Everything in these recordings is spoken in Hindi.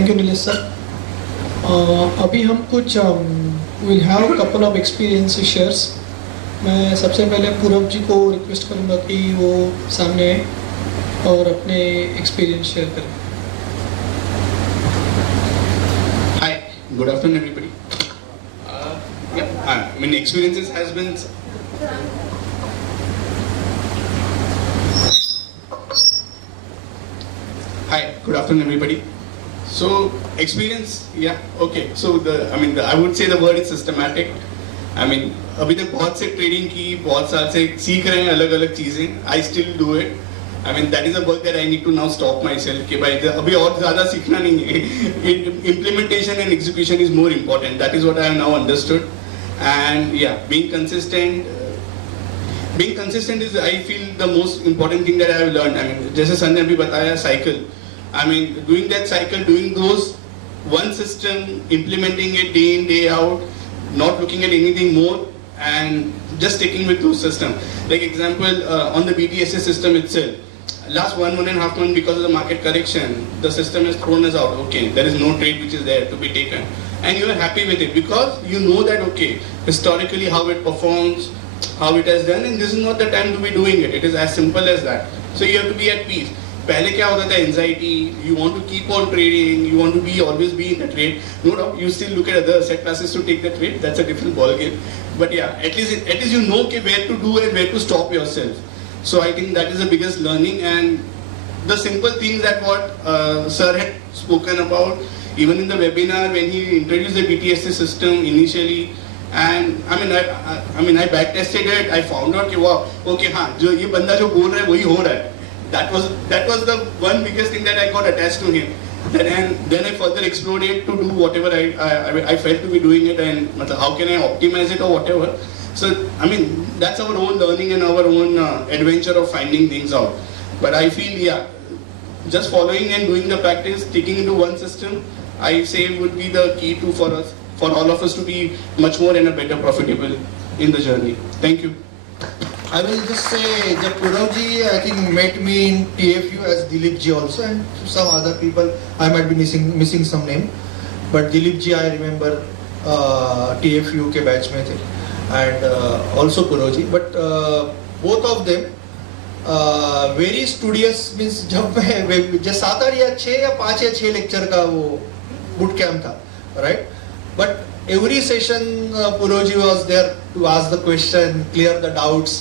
Thank you Nilesh sir. अभी हम कुछ will have couple of experience shares. मैं सबसे पहले पूरब जी को रिक्वेस्ट करूंगा कि वो सामने आए और अपने एक्सपीरियंस शेयर करें। Hi, good afternoon everybody. I mean experiences has been Hi, good afternoon everybody. So experience, okay. So I would say the word is systematic. I mean अभी तक बहुत से ट्रेडिंग की, बहुत साल से सीख रहे हैं अलग अलग चीजें. I still do it. I mean that is a work that I need to now stop myself कि भाई अभी और ज़्यादा सीखना नहीं है. Implementation and execution is more important. That is what I have now understood. And being consistent. Being consistent is, I feel, the most important thing that I have learned. I mean, जैसे सर ने अभी बताया cycle. I mean, doing that cycle, doing those one system, implementing it day in day out, not looking at anything more, and just sticking with those systems. Like example, on the BTSS system itself, last 1.5 months because of the market correction, the system has thrown us out. Okay, there is no trade which is there to be taken, and you are happy with it because you know that okay, historically how it performs, how it has done, and this is not the time to be doing it. It is as simple as that. So you have to be at peace. पहले क्या होता था anxiety, you want to keep on trading, you want to be always be in the trade. No doubt, you still look at other asset classes to take the trade. That's a different ball game. But at least you know where to do and where to stop yourself. So I think that is the biggest learning, and the simple things that what Sir had spoken about, even in the webinar when he introduced the BTSS system initially. And I mean I back tested it. I found out कि wow, okay हाँ जो ये बंदा जो बोल रहा है वही हो रहा है. That was the one biggest thing that I got attached to him. Then I further explored it to do whatever I felt to be doing it, and how can I optimize it or whatever. So I mean that's our own learning and our own adventure of finding things out. But I feel just following and doing the practice, sticking into one system, I say would be the key to for all of us to be much more and a better profitable in the journey. Thank you. I will just say that Purav ji, I think, met me in TFU as Dilip ji also, and some other people. I might be missing some name, but Dilip ji I remember TFU के batch में थे, and also Purav ji. But both of them very studious, means जब मैं 7 या 6 या 5 या 6 lecture का वो boot camp था, right? But every session Purav ji was there to ask the question, clear the doubts.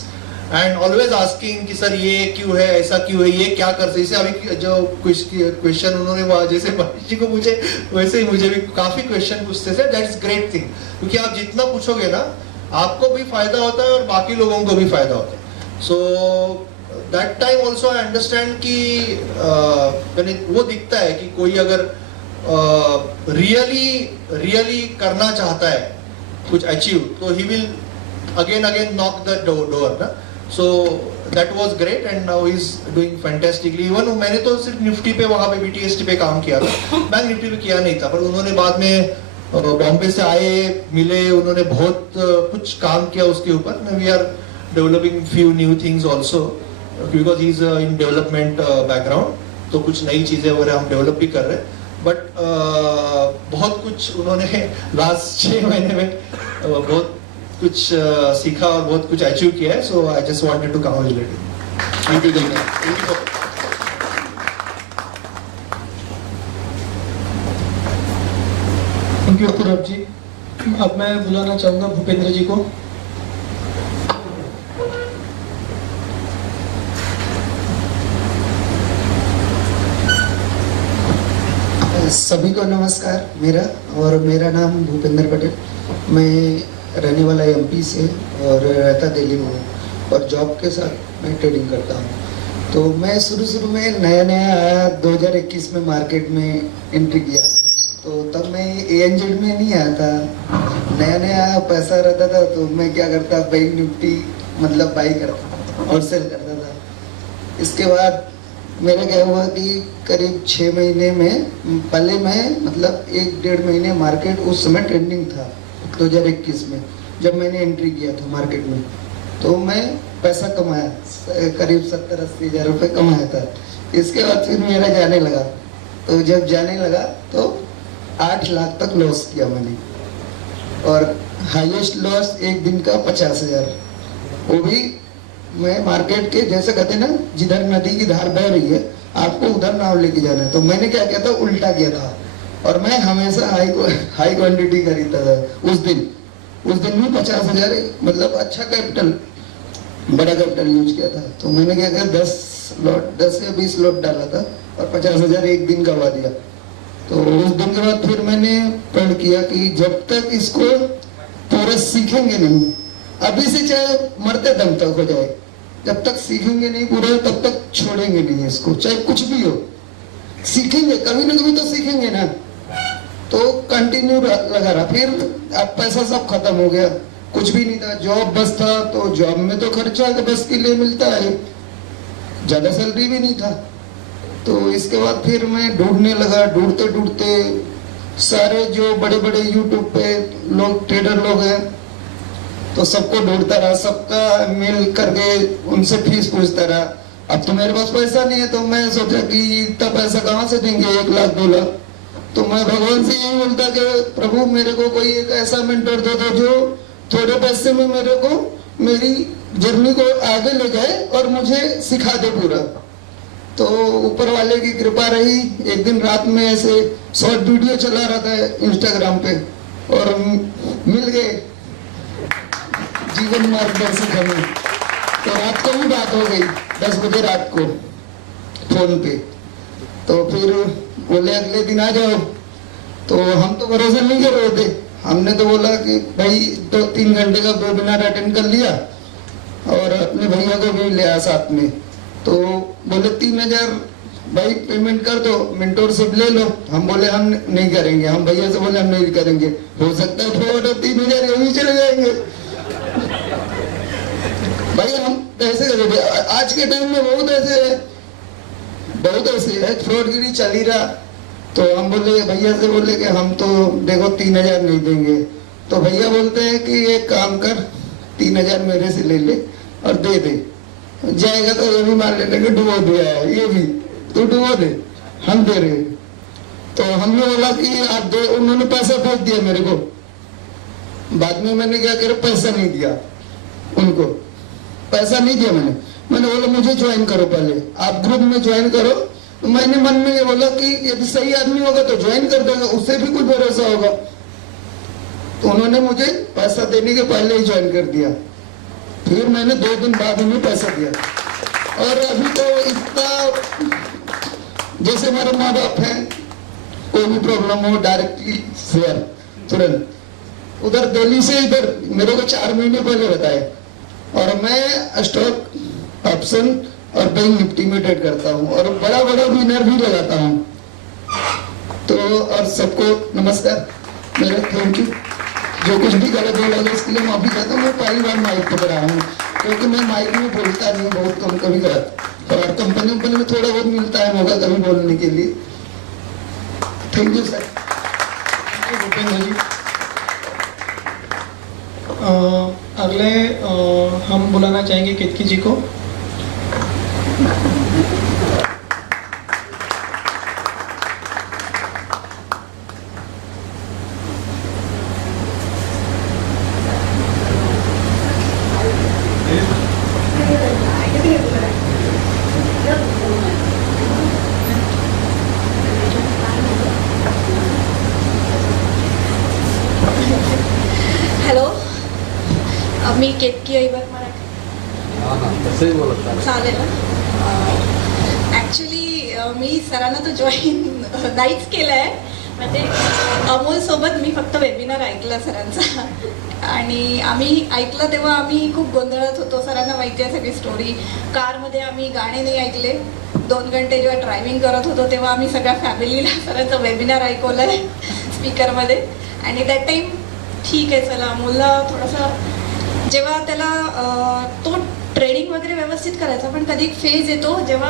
And always asking कि सर ये क्यों है, ऐसा क्यों है, ये क्या कर सकते. जैसे अभी जो क्वेश्चन उन्होंने जैसे मनीष जी को पूछे वैसे ही मुझे भी काफी क्वेश्चन पूछते थे. दैट इज ग्रेट थिंग, क्योंकि आप जितना पूछोगे ना आपको भी फायदा होता है और बाकी लोगों को भी फायदा होता है. So that time also I understand कि वो दिखता है कि कोई अगर रियली करना चाहता है कुछ अचीव, तो he will again knock the door ना. So that was great, and now he's doing fantastically. Even मैंने तो सिर्फ निफ्टी पे वहाँ पे BTST पे काम किया था, बैंक निफ्टी पे किया नहीं था. पर उन्होंने बाद में बॉम्बे से आए, मिले, उन्होंने बहुत कुछ काम किया उसके ऊपर. We are developing few new things also because he's in development background, तो कुछ नई चीजें वगैरह हम डेवलप भी कर रहे हैं. बट बहुत कुछ उन्होंने लास्ट 6 महीने में बहुत कुछ सीखा और बहुत कुछ अचीव किया है. So I just wanted to congratulate him. Thank you. Thank you Purab ji. अब मैं बुलाना चाहूंगा भूपेंद्र जी को. सभी को नमस्कार. मेरा नाम भूपेंद्र पटेल. मैं रहने वाला एमपी से और रहता दिल्ली में हूँ, और जॉब के साथ मैं ट्रेडिंग करता हूँ. तो मैं शुरू में नया आया 2021 में मार्केट में एंट्री किया. तो तब मैं ANZ में नहीं आया था, नया आया, पैसा रहता था तो मैं क्या करता, बैंक निफ्टी मतलब बाई करता और सेल करता था. इसके बाद मेरा क्या हुआ कि करीब 6 महीने में, पहले मैं मतलब 1-1.5 महीने मार्केट उस समय ट्रेंडिंग था 2021 में जब मैंने एंट्री किया था मार्केट में. तो मैं पैसा कमाया, करीब 70-80 हज़ार रुपये कमाया था. इसके बाद फिर मेरा जाने लगा. तो जब जाने लगा तो 8 लाख तक लॉस किया मैंने, और हाईएस्ट लॉस एक दिन का 50,000। वो भी मैं मार्केट के, जैसे कहते हैं ना, जिधर नदी की धार बह रही है आपको उधर नाव लेके जाना है। तो मैंने क्या किया था, उल्टा किया था, और मैं हमेशा हाई क्वांटिटी खरीदता था। उस दिन भी 50,000, मतलब अच्छा कैपिटल, बड़ा कैपिटल यूज किया था। तो मैंने क्या किया, 10 या 20 लॉट डाला था और 50,000 एक दिन गवा दिया। तो उस दिन के बाद फिर मैंने प्रण किया कि जब तक इसको पूरा सीखेंगे नहीं, अभी से चाहे मरते दम तक हो जाए, जब तक सीखेंगे नहीं पूरा तब तक छोड़ेंगे नहीं इसको, चाहे कुछ भी हो। सीखेंगे, कभी ना कभी तो सीखेंगे ना। तो कंटिन्यू लगा रहा। फिर अब पैसा सब खत्म हो गया, कुछ भी नहीं था, जॉब बस था। तो जॉब में तो खर्चा बस के लिए मिलता है, ज्यादा सैलरी भी नहीं था। तो इसके बाद फिर मैं ढूंढने लगा, ढूंढते ढूंढते सारे जो बड़े बड़े यूट्यूब पे लोग, ट्रेडर लोग हैं, तो सबको ढूंढता रहा, सबका मेल करके उनसे फीस पूछता रहा। अब तो मेरे पास पैसा नहीं है, तो मैं सोचा कि इतना पैसा कहाँ से देंगे, 1 लाख 2 लाख। तो मैं भगवान से यही बोलता कि प्रभु मेरे को कोई एक ऐसा मेंटर दे दो जो थोड़े पैसे में मेरे को मेरी जर्नी को आगे ले जाए और मुझे सिखा दे पूरा। तो ऊपर वाले की कृपा रही। एक दिन रात में ऐसे शॉर्ट वीडियो चला रहा था इंस्टाग्राम पे, और मिल गए जीवन मार्गदर्शक हमें। तो रात को भी बात हो गई, 10 बजे रात को फोन पे। तो फिर बोले अगले दिन आ जाओ। तो हम तो भरोसा नहीं कर रहे थे, हमने तो बोला कि भाई 2-3 घंटे का वेबिनार अटेंड कर लिया और अपने भैया को भी लिया साथ में। तो बोले 3,000 भाई पेमेंट कर दो, मेंटोरशिप ले लो। हम बोले हम नहीं करेंगे, हम भैया से बोले हम नहीं करेंगे, हो सकता है फ्रॉड हो, 3,000 यही चले जाएंगे। भाई हम कैसे करेंगे, आज के टाइम में बहुत ऐसे है, फ्रॉडगिरी चल ही रहा। तो हम बोले भैया से, बोले कि हम तो देखो 3,000 नहीं देंगे। तो भैया बोलते हैं कि एक काम कर, 3,000 मेरे से ले ले और दे दे, जाएगा तो ये भी मान लेने के डुबो दिया है, ये भी तू डुबो दे, हम दे रहे। तो हमने बोला कि आप दे, उन्होंने पैसा भेज दिया मेरे को। बाद में मैंने क्या किया, पैसा नहीं दिया उनको, पैसा नहीं दिया मैंने बोला मुझे ज्वाइन करो, पहले आप ग्रुप में ज्वाइन करो। तो मैंने मन में ये बोला कि यदि सही आदमी होगा तो ज्वाइन कर देगा, उससे भी कुछ भरोसा होगा। तो उन्होंने मुझे पैसा देने के पहले ही ज्वाइन कर दिया। फिर मैंने 2 दिन बाद उन्हें पैसा दिया, और अभी तो इतना, जैसे हमारे माँ बाप हैं, कोई भी प्रॉब्लम हो डायरेक्टली शेयर तुरंत। उधर दिल्ली से इधर मेरे को 4 महीने पहले बताए, और मैं स्टॉक ऑप्शन और बैंक निफ्टी में ट्रेड करता हूँ, और बड़ा विनर भी लगाता हूँ। तो और सबको नमस्कार, मेरा थैंक यू। जो कुछ भी गलत बोला उसके लिए माफी चाहता हूँ। मैं पहली बार माइक पकड़ा हूँ, क्योंकि मैं माइक में बोलता नहीं, बहुत कम कभी गलत, और कंपनी में थोड़ा बहुत मिलता है मौका कभी बोलने के लिए। Thank you sir. Bhupendra ji, अगले हम बुलाना चाहेंगे केतकी जी को। हॅलो, मी केतकी ऐबक मराठी चालेल ना. ॲक्च्युली मी सरांना तो जॉईन नाहीच केलं आहे. म्हणजे अमोलसोबत मी फक्त वेबिनार ऐकला सरांचा, आणि आम्ही ऐकलं तेव्हा आम्ही खूप गोंधळत होतो. सरांना माहिती आहे सगळी स्टोरी. कारमध्ये आम्ही गाणे नाही ऐकले. 2 घंटे जेव्हा ड्रायव्हिंग करत होतो तेव्हा आम्ही सगळ्या फॅमिलीला सरांचं वेबिनार ऐकवलं आहे स्पीकरमध्ये. आणि दॅट टाईम ठीक आहे, चला मुलं थोडंसं, जेव्हा त्याला तो ट्रेडिंग वगैरे व्यवस्थित करायचा, पण कधी एक फेज येतो जेव्हा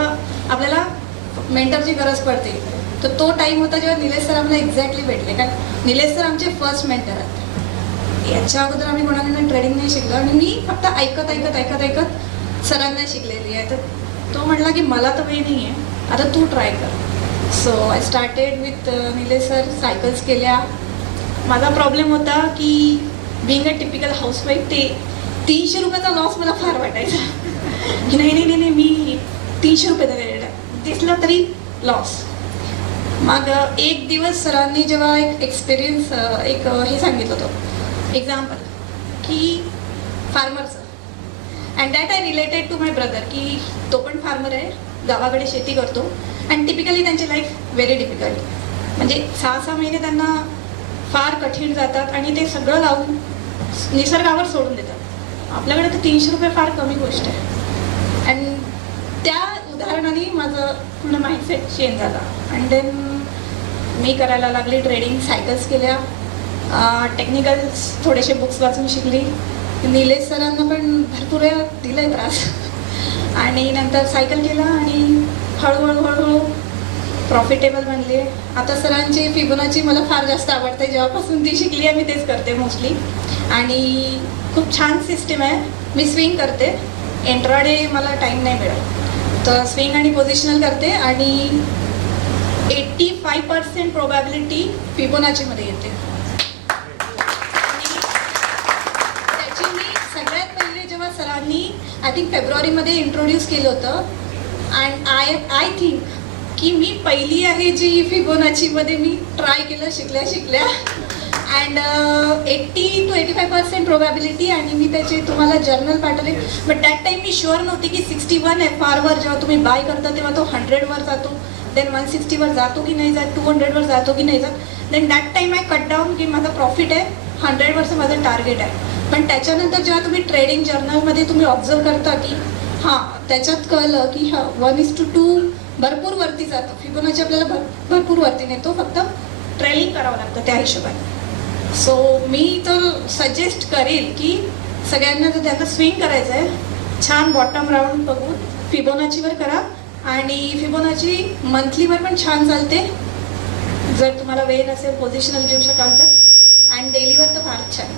आपल्याला मेंटरची गरज पडते. तर तो टाईम होता जेव्हा निलेश सर आम्हाला एक्झॅक्टली भेटले. कारण निलेश सर आमचे फर्स्ट मेंटर आहेत. याच्या अगोदर आम्ही कोणाकडनं ट्रेडिंग नाही शिकलो, आणि मी फक्त ऐकत सरांना शिकलेली आहे. तर तो म्हटला की मला तर वेळ नाही आहे, आता तू ट्राय कर. So I started with Nilesh sir. Cycles केल्या. माझा प्रॉब्लेम होता की बिंग अ टिपिकल हाऊसवाईफ ते 300 रुपयाचा लॉस मला फार वाटायचा. की नाही मी 300 रुपये दिसला तरी लॉस. मग एक दिवस सरांनी जेव्हा एक एक्सपिरियन्स एक हे सांगितलं होतं एक्झाम्पल की फार्मरचं and that I related to my brother की तो पण फार्मर आहे, गावाकडे शेती करतो अँड टिपिकली त्यांची लाईफ व्हेरी डिफिकल्ट. म्हणजे 6 महिने त्यांना फार कठीण जातात आणि ते सगळं लावून निसर्गावर सोडून देतात. आपल्याकडे तर 300 रुपये फार कमी गोष्ट आहे. अँड त्या उदाहरणाने माझं पूर्ण माइंडसेट चेंज झाला. अँड देन मी करायला लागली ट्रेडिंग. सायकल्स केल्या, टेक्निकल्स थोडेसे बुक्स वाचून शिकली. निलेश सरांना पण भरपूर वेळा दिला आहे त्रास. आणि नंतर सायकल केला आणि हळूहळू प्रॉफिटेबल बनले. आता सरांची फिबोनाची मला फार जास्त आवडते. जेव्हापासून ती शिकली आहे मी तेच करते मोस्टली. आणि खूप छान सिस्टीम आहे. मी स्विंग करते. इंट्राडे मला टाईम नाही मिळत, तर स्विंग आणि पोझिशनल करते आणि 85% प्रोबॅबिलिटी फिबोनाचीमध्ये येते. त्याची मी सगळ्यात पहिले जेव्हा सरांनी आय थिंक फेब्रुवारीमध्ये इंट्रोड्यूस केलं होतं अँड आय थिंक की मी पहिली आहे जी फिबोनाचीमध्ये मी ट्राय केलं शिकल्या अँड 80 to 85% प्रोबॅबिलिटी. आणि मी त्याचे तुम्हाला जर्नल पाठवले. But that time me sure नव्हती की 61 FRवर जेव्हा तुम्ही बाय करता तेव्हा तो 100वर जातो, देन 160वर जातो की नाही जात, 200वर जातो की नाही जात. Then that time I cut down की माझा प्रॉफिट आहे 100वरचं माझं टार्गेट आहे. पण त्याच्यानंतर जेव्हा तुम्ही ट्रेडिंग जर्नलमध्ये तुम्ही ऑब्झर्व करता की हां त्याच्यात कळलं की 1:2 भरपूर वरती जातं. फिबोनाची आपल्याला भरपूर वरती नेतो, फक्त ट्रेलिंग करावं लागतं त्या हिशोबाने. सो मी तर सजेस्ट करेल की सगळ्यांना जर त्यांना स्विंग करायचं आहे छान बॉटम राऊंड बघून फिबोनाचीवर करा. आणि फिबोनाची मंथलीवर पण छान चालते जर तुम्हाला वेळ नसेल, पोझिशनल घेऊ शकाल तर. अँड डेलीवर तर फार छान.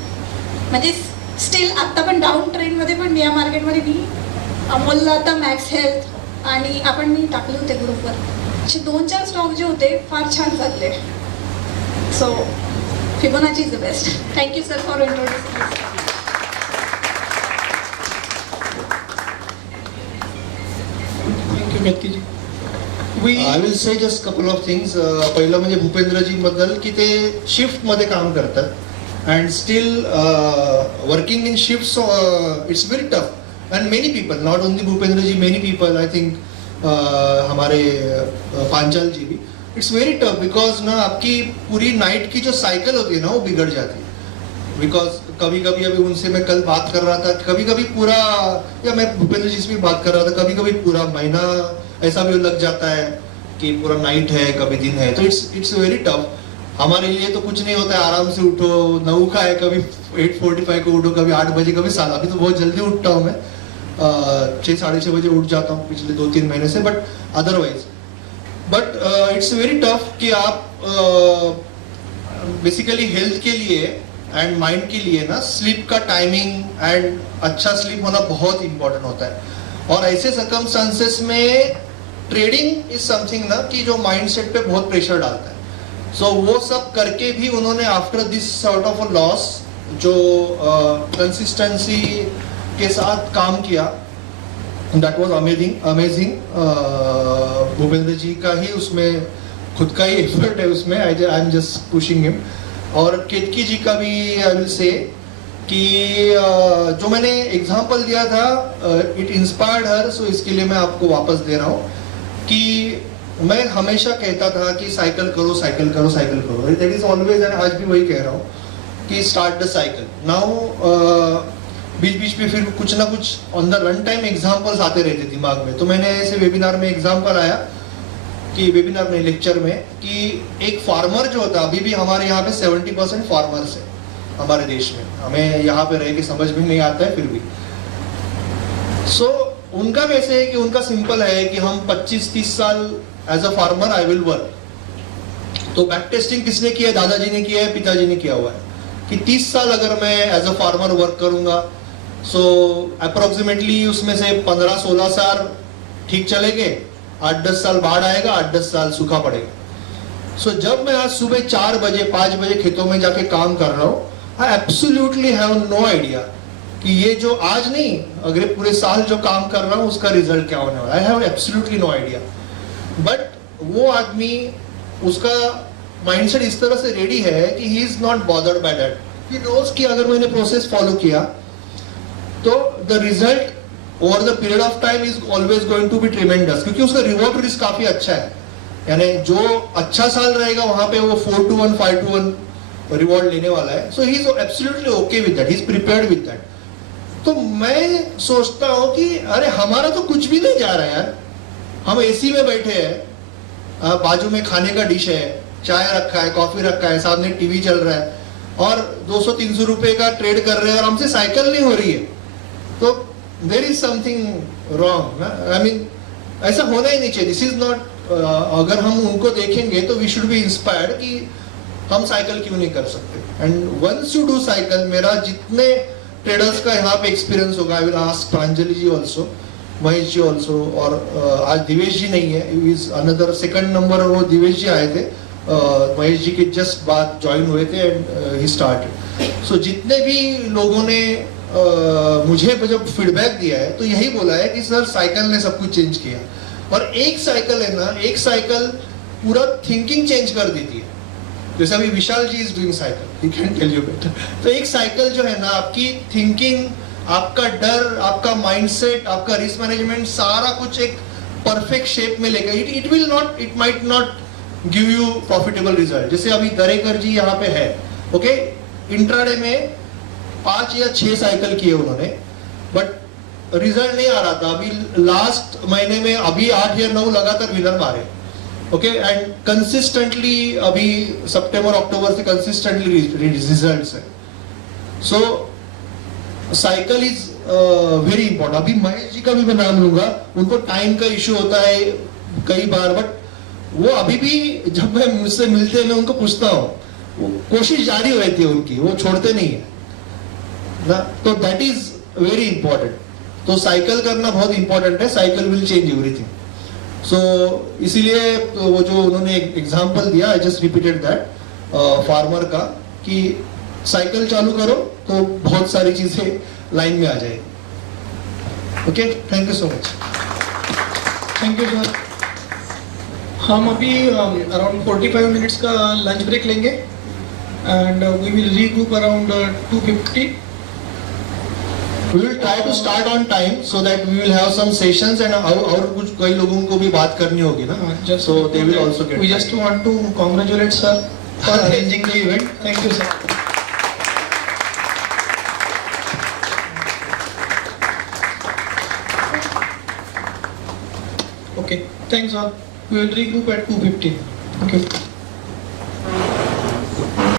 म्हणजे स्टील आत्ता पण डाऊन ट्रेंडमध्ये पण या मार्केटमध्ये मी अमोलला आता मॅक्स हेल्थ आणि आपण मी टाकले होते ग्रुपवर असे 2-4 स्टॉक जे होते फार छान चालले. So Fibonacci is the best. Thank you sir for introducing. Thank you व्यक्तीजी. I will say just couple of things. पहिलं म्हणजे भूपेंद्रजी बद्दल की ते शिफ्ट मध्ये काम करतात and still working in shift. It's very tough and many people, not only Bhupendra ji, many people I think हमारे पांचाल जी भी. इट्स वेरी टफ बिकॉज ना आपकी पूरी नाइट की जो साइकिल होती है ना वो बिगड़ जाती है. बिकॉज कभी कभी अभी उनसे मैं कल बात कर रहा था, कभी कभी पूरा, या मैं भूपेंद्र जी से भी बात कर रहा था, कभी कभी पूरा महीना ऐसा भी लग जाता है कि पूरा नाइट है कभी दिन है. तो इट्स वेरी टफ. हमारे लिए तो कुछ नहीं होता है, आराम से उठो, 9 का है, कभी 8:45 को उठो, कभी 8 बजे, कभी 7. अभी तो बहुत जल्दी उठता हूँ मैं, 6-6:30 बजे उठ जाता हूँ पिछले 2-3 महीने से. But otherwise it's very tough कि आप बेसिकली हेल्थ के लिए एंड माइंड के लिए ना स्लीप का टाइमिंग एंड अच्छा स्लीप होना बहुत इंपॉर्टेंट होता है. और ऐसे सर्कमस्टांसेस में ट्रेडिंग इज समथिंग ना कि जो माइंडसेट पे बहुत प्रेशर डालता है. सो वो सब करके भी उन्होंने after this sort of a loss जो कंसिस्टेंसी के साथ काम किया, दैट वाज अमेजिंग. भूपेंद्र जी का ही उसमें खुद का ही एफर्ट है उसमें. I am just pushing him. और केतकी जी का भी आई विल से कि जो मैंने एग्जांपल दिया था इट इंस्पायर्ड हर. सो इसके लिए मैं आपको वापस दे रहा हूँ कि मैं हमेशा कहता था कि साइकिल करो साइकिल करो साइकिल करो. दैट इज ऑलवेज, एंड आज भी वही कह रहा हूँ कि स्टार्ट द साइकिल नाउ. बीच बीच में फिर कुछ ना कुछ on the run time examples आते रहते दिमाग में. तो मैंने ऐसे वेबिनार में एग्जाम्पल आया कि वेबिनार में लेक्चर में कि एक फार्मर जो होता, अभी भी हमारे यहाँ पे 70% फार्मर्स है हमारे देश में. हमें यहाँ पे रह के समझ भी नहीं आता है फिर भी. सो उनका कैसे है कि उनका सिंपल है कि हम 25-30 साल as a farmer I will work. तो बैक टेस्टिंग किसने किया है? दादाजी ने किया है, पिताजी ने किया हुआ है कि 30 साल अगर मैं एज अ फार्मर वर्क करूंगा सो अप्रोक्सीमेटली उसमें से 15-16 साल ठीक चले गए 8-10 साल बाढ़ आएगा, 8-10 साल सूखा पड़ेगा। सो जब मैं आज सुबह 4 बजे 5 बजे खेतों में जाके काम कर रहा हूँ, I absolutely have no idea कि ये जो आज नहीं अगले पूरे साल जो काम कर रहा हूँ उसका रिजल्ट क्या होने वाला है। I have absolutely no idea. But वो आदमी, उसका माइंडसेट इस तरह से रेडी है कि he is not bothered by that. He knows कि अगर मैंने प्रोसेस फॉलो किया तो the result over the period of time is always going to be tremendous, क्योंकि उसका रिवॉर्ड रिस्क काफी अच्छा है। यानी जो अच्छा साल रहेगा वहां पे वो 4-1 5-1 रिवॉर्ड लेने वाला है। So he is absolutely okay with that, he is prepared with that. तो मैं सोचता हूं कि अरे हमारा तो कुछ भी नहीं जा रहा है यार, हम एसी में बैठे हैं, बाजू में खाने का डिश है, चाय रखा है, कॉफी रखा है, सामने टीवी चल रहा है और 200-300 रुपए का ट्रेड कर रहे हैं और हमसे साइकिल नहीं हो रही है। तो there is something wrong. I mean ऐसा होना ही नहीं चाहिए। दिस इज नॉट, अगर हम उनको देखेंगे तो वी शुड बी इंस्पायर्ड कि हम साइकिल क्यों नहीं कर सकते। And once you do cycle, मेरा जितने ट्रेडर्स का यहाँ पे एक्सपीरियंस होगा, I will ask Pranjali ji also, Mahesh ji also, और आज दिवेश जी नहीं है, इज अनदर सेकंड नंबर, वो दिवेश जी आए थे, महेश जी के जस्ट बाद ज्वाइन हुए थे एंड ही स्टार्टेड। सो जितने भी लोगों ने मुझे जब फीडबैक दिया है तो यही बोला है कि सर साइकिल ने सब कुछ चेंज किया। और एक साइकिल है ना, एक साइकिल पूरा थिंकिंग चेंज कर देती है। जैसे अभी Vishal ji is doing cycle, he can tell you better. तो एक साइकिल जो है ना, आपकी थिंकिंग, आपका डर, आपका माइंडसेट, आपका रिस्क मैनेजमेंट, सारा कुछ एक परफेक्ट शेप में लेकर, it will not, it might not give you profitable result. जैसे अभी दरेकर जी यहाँ पे है, ओके, इंट्राडे में 5 या 6 साइकिल किए उन्होंने, बट रिजल्ट नहीं आ रहा था। अभी लास्ट महीने में अभी 8 या 9 लगातार विनर मारे, ओके, एंड कंसिस्टेंटली अभी सितंबर अक्टूबर से कंसिस्टेंटली रिजल्ट्स है। सो साइकिल इज वेरी इंपॉर्टेंट। अभी महेश जी का भी मैं नाम लूंगा, उनको टाइम का इश्यू होता है कई बार, बट वो अभी भी जब मैं मुझसे मिलते हैं मैं उनको पूछता हूँ, कोशिश जारी रहती है उनकी, वो छोड़ते नहीं है ना। तो दैट इज वेरी इंपॉर्टेंट। तो साइकिल करना बहुत इंपॉर्टेंट है, साइकिल विल चेंज एवरीथिंग। सो इसीलिए वो जो उन्होंने एग्जांपल दिया, I just repeated that, farmer का, कि साइकिल चालू करो तो बहुत सारी चीजें लाइन में आ जाएगी। Okay, thank you so much. Thank you sir. हम अभी अराउंड 45 मिनट्स का लंच ब्रेक लेंगे and we will regroup around 2:50। We will try to start on time so that we will have some sessions and और कुछ कई लोगों को भी बात करनी होगी ना, so they will also get. We just want to congratulate sir for arranging the event. Thank you sir. Okay, thanks all. We will regroup at 2:50. Thank you.